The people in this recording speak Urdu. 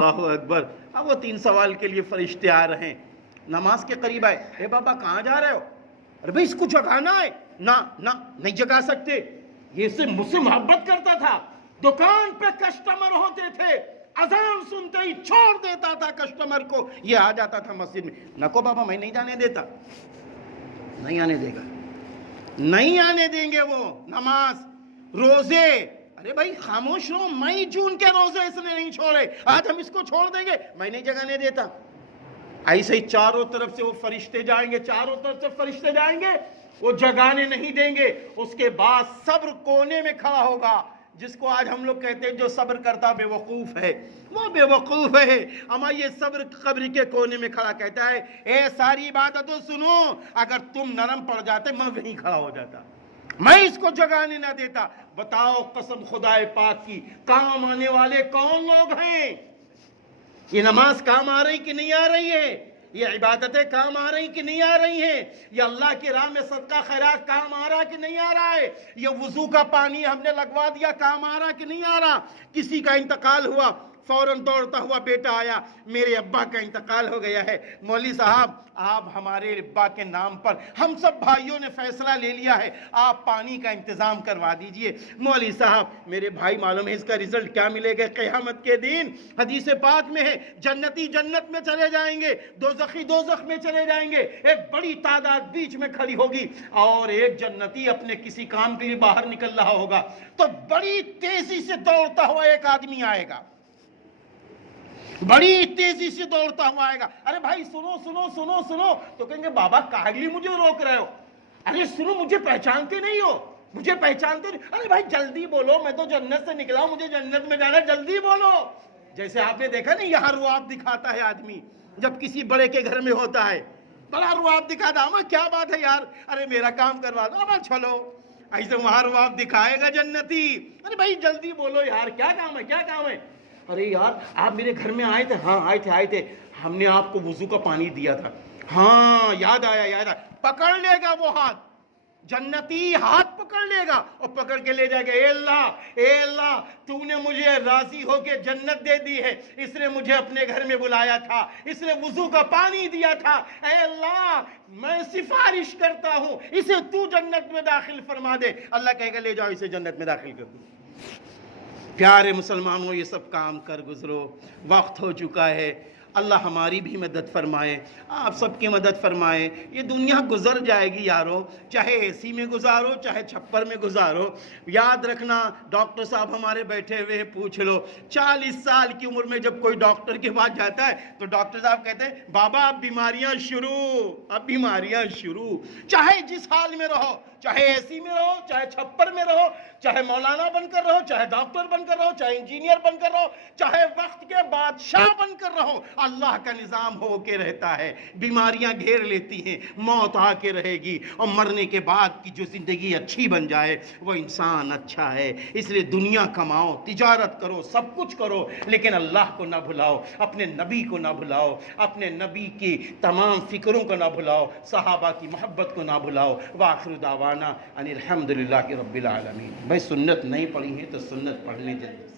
اللہ اکبر۔ اب وہ 3 سوال کے لیے فرشتے آ رہے ہیں، نماز کے قریب آئے، اے بابا کہاں جا رہے ہو؟ ارے بھائی اس کو جگانا ہے۔ نہ نہیں جگا سکتے، یہ سے مجھ سے محبت کرتا تھا، دکان پہ کسٹمر ہوتے تھے، اذان سنتے ہی چھوڑ دیتا تھا کسٹمر کو، یہ آ جاتا تھا مسجد میں۔ نکو بابا میں نہیں جانے دیتا، نہیں آنے دے گا، نہیں آنے دیں گے وہ۔ نماز، روزے، ارے بھائی خاموش رہو، مئی جون کے روزے اس نے نہیں چھوڑے، آج ہم اس کو چھوڑ دیں گے، میں نہیں جگانے دیتا۔ ایسے ہی چاروں طرف سے وہ فرشتے جائیں گے، چاروں طرف سے فرشتے جائیں گے، وہ جگانے نہیں دیں گے۔ اس کے بعد صبر کونے میں کھڑا ہوگا، جس کو آج ہم لوگ کہتے ہیں جو صبر کرتا بے وقوف ہے، وہ بے وقوف ہے۔ اما یہ صبر قبر کے کونے میں کھڑا کہتا ہے، اے ساری عبادتوں سنو، اگر تم نرم پڑ جاتے میں وہیں کھڑا ہو جاتا، میں اس کو جگانے نہ دیتا۔ بتاؤ قسم خدا پاک کی، کام آنے والے کون لوگ ہیں؟ یہ نماز کام آ رہی کہ نہیں آ رہی ہے؟ یہ عبادتیں کام آ رہی کہ نہیں آ رہی ہیں؟ یہ اللہ کی راہ میں صدقہ خیرات کام آ رہا کہ نہیں آ رہا ہے؟ یہ وضو کا پانی ہم نے لگوا دیا، کام آ رہا کہ نہیں آ رہا؟ کسی کا انتقال ہوا، فوراً دوڑتا ہوا بیٹا آیا، میرے ابا کا انتقال ہو گیا ہے، مولوی صاحب آپ ہمارے ابا کے نام پر، ہم سب بھائیوں نے فیصلہ لے لیا ہے، آپ پانی کا انتظام کروا دیجئے۔ مولوی صاحب میرے بھائی معلوم ہے اس کا رزلٹ کیا ملے گا قیامت کے دن؟ حدیث پاک میں ہے، جنتی جنت میں چلے جائیں گے، دوزخی دوزخ میں چلے جائیں گے، ایک بڑی تعداد بیچ میں کھڑی ہوگی، اور ایک جنتی اپنے کسی کام کے لیے باہر نکل رہا ہوگا، تو بڑی تیزی سے دوڑتا ہوا ایک آدمی آئے گا، بڑی تیزی سے دوڑتا ہوا آئے گا۔ ارے بھائی سنو سنو سنو سنو، تو کہیں گے بابا کاہے لیے مجھے روک رہے ہو؟ ارے سنو، مجھے پہچانتے نہیں ہو، مجھے پہچانتے نہیں؟ ارے بھائی جلدی بولو، میں تو جنت سے نکلا ہوں، مجھے جنت میں جانا، جلدی بولو۔ جیسے آپ نے دیکھا نہیں یہاں رواب دکھاتا ہے آدمی جب کسی بڑے کے گھر میں ہوتا ہے، بڑا رواب دکھاتا، اما کیا بات ہے یار، ارے میرا کام کروا دو، اما چلو، ایسے وہاں رواب دکھائے گا جنتی۔ ارے بھائی جلدی بولو یار، کیا کام ہے، کیا کام ہے؟ ارے یار آپ میرے گھر میں آئے تھے؟ ہاں آئے تھے، ہم نے آپ کو وضو کا پانی دیا تھا۔ ہاں یاد آیا۔ پکڑ لے گا وہ ہاتھ، جنتی ہاتھ پکڑ لے گا اور پکڑ کے لے جائے گا، اے اللہ تو نے مجھے راضی ہو کے جنت دے دی ہے، اس نے مجھے اپنے گھر میں بلایا تھا، اس نے وضو کا پانی دیا تھا، اے اللہ میں سفارش کرتا ہوں اسے تو جنت میں داخل فرما دے۔ اللہ کہے گا لے جاؤ اسے جنت میں داخل کر دو۔ پیارے مسلمانوں یہ سب کام کر گزرو، وقت ہو چکا ہے، اللہ ہماری بھی مدد فرمائے، آپ سب کی مدد فرمائے۔ یہ دنیا گزر جائے گی یارو، چاہے اے سی میں گزارو چاہے چھپر میں گزارو۔ یاد رکھنا، ڈاکٹر صاحب ہمارے بیٹھے ہوئے پوچھ لو، 40 سال کی عمر میں جب کوئی ڈاکٹر کے پاس جاتا ہے تو ڈاکٹر صاحب کہتے ہیں بابا اب بیماریاں شروع، چاہے جس حال میں رہو، چاہے اے سی میں رہو چاہے چھپر میں رہو، چاہے مولانا بن کر رہو چاہے ڈاکٹر بن کر رہو چاہے انجینئر بن کر رہو چاہے وقت کے بادشاہ بن کر رہو، اللہ کا نظام ہو کے رہتا ہے۔ بیماریاں گھیر لیتی ہیں، موت آ کے رہے گی، اور مرنے کے بعد کی جو زندگی اچھی بن جائے وہ انسان اچھا ہے۔ اس لیے دنیا کماؤ، تجارت کرو، سب کچھ کرو، لیکن اللہ کو نہ بھلاؤ، اپنے نبی کو نہ بھلاؤ، اپنے نبی کی تمام فکروں کو نہ بھلاؤ، صحابہ کی محبت کو نہ بھلاؤ۔ وآخر دعوانا ان الحمدللہ رب العالمین۔ بھائی سنت نہیں پڑھی ہے تو سنت پڑھنے جلدی۔